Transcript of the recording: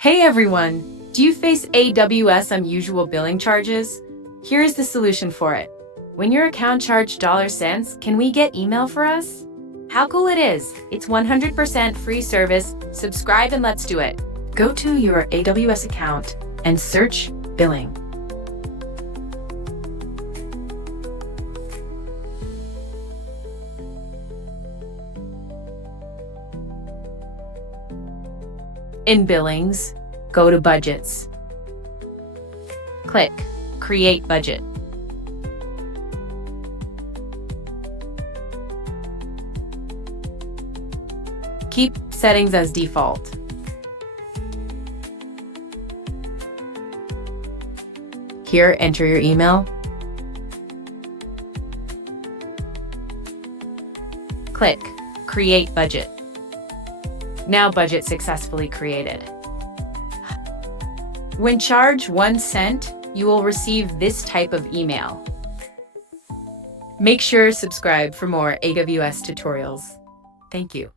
Hey everyone! Do you face AWS unusual billing charges? Here is the solution for it. When your account charged $cents, can we get email for us? How cool it is! It's 100% free service. Subscribe and let's do it. Go to your AWS account and search billing. In Billings, go to Budgets. Click Create Budget. Keep settings as default. Here, enter your email. Click Create Budget. Now budget successfully created. When charged 1 cent, you will receive this type of email. Make sure to subscribe for more AWS tutorials. Thank you.